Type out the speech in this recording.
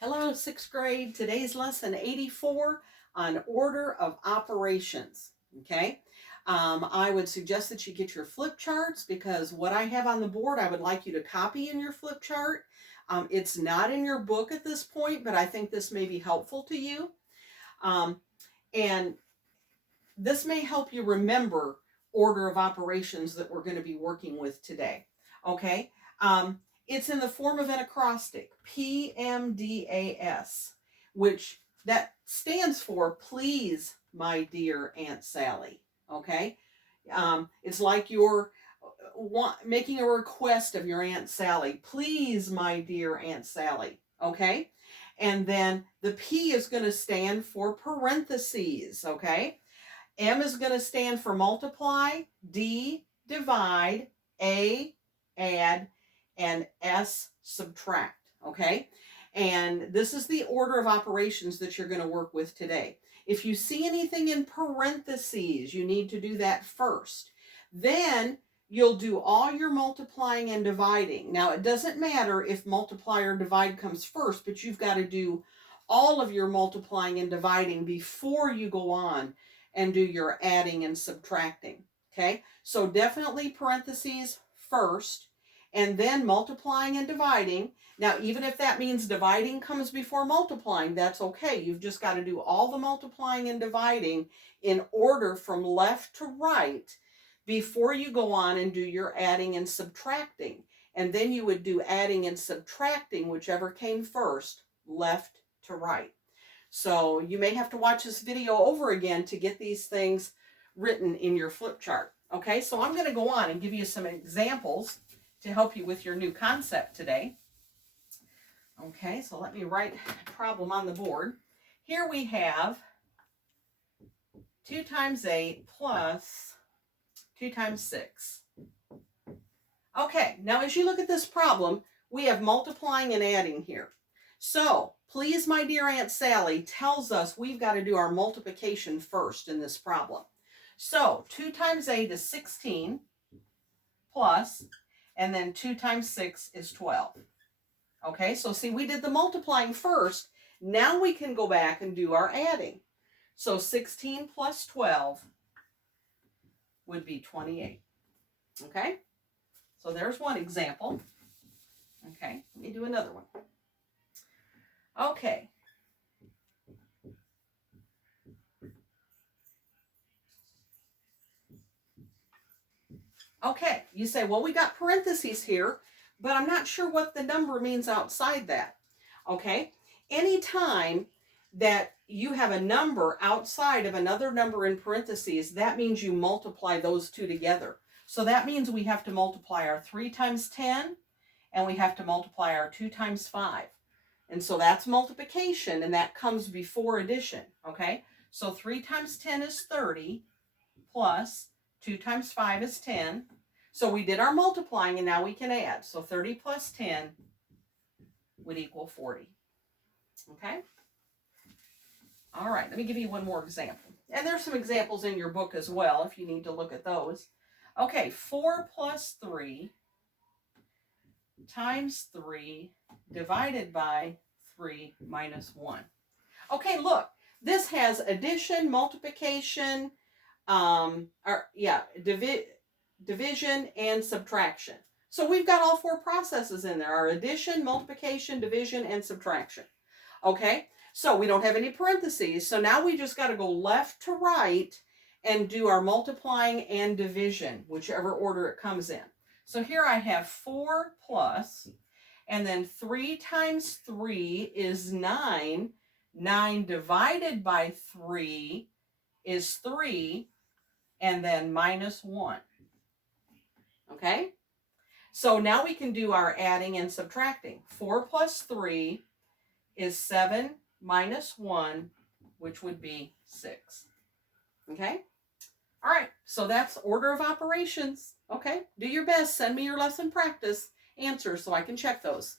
Hello, sixth grade. Today's lesson 84 on order of operations. Okay. I would suggest that you get your flip charts because what I have on the board, I would like you to copy in your flip chart. It's not in your book at this point, but I think this may be helpful to you. And this may help you remember order of operations that we're going to be working with today. Okay. It's in the form of an acrostic, PMDAS, which that stands for Please, My Dear Aunt Sally. Okay. It's like you're making a request of your Aunt Sally. Please, my dear Aunt Sally. Okay. And then the P is going to stand for parentheses. Okay. M is going to stand for multiply, D, divide, A, add, and S, subtract, okay? And this is the order of operations that you're going to work with today. If you see anything in parentheses, you need to do that first. Then you'll do all your multiplying and dividing. Now, it doesn't matter if multiply or divide comes first, but you've got to do all of your multiplying and dividing before you go on and do your adding and subtracting. Okay, so definitely parentheses first, and then multiplying and dividing. Now, even if that means dividing comes before multiplying, that's okay. You've just got to do all the multiplying and dividing in order from left to right before you go on and do your adding and subtracting. And then you would do adding and subtracting, whichever came first, left to right. So you may have to watch this video over again to get these things written in your flip chart. Okay, so I'm going to go on and give you some examples to help you with your new concept today. Okay, so let me write a problem on the board. Here we have 2 times 8 plus 2 times 6. Okay, now as you look at this problem, we have multiplying and adding here. So, Please, My Dear Aunt Sally tells us we've got to do our multiplication first in this problem. So, 2 times 8 is 16 plus, and then 2 times 6 is 12. Okay, so see, we did the multiplying first. Now we can go back and do our adding. So, 16 plus 12 would be 28. Okay, so there's one example. Okay, let me do another one. Okay. Okay, you say, well, we got parentheses here, but I'm not sure what the number means outside that. Okay, anytime that you have a number outside of another number in parentheses, that means you multiply those two together. So that means we have to multiply our 3 times 10, and we have to multiply our 2 times 5. And so that's multiplication, and that comes before addition, okay? So 3 times 10 is 30, plus 2 times 5 is 10. So we did our multiplying, and now we can add. So 30 plus 10 would equal 40, okay? All right, let me give you one more example. And there's some examples in your book as well, if you need to look at those. Okay, 4 plus 3 times 3 divided by 3 minus 1. Okay, look, this has addition, multiplication, division, and subtraction. So we've got all 4 processes in there, our addition, multiplication, division, and subtraction. Okay, so we don't have any parentheses, so now we just got to go left to right and do our multiplying and division, whichever order it comes in. So here I have 4 plus, and then 3 times 3 is 9. 9 divided by 3 is 3, and then minus 1. Okay? So now we can do our adding and subtracting. 4 plus 3 is 7 minus 1, which would be 6. Okay? All right, so that's order of operations. Okay, do your best. Send me your lesson practice answers so I can check those.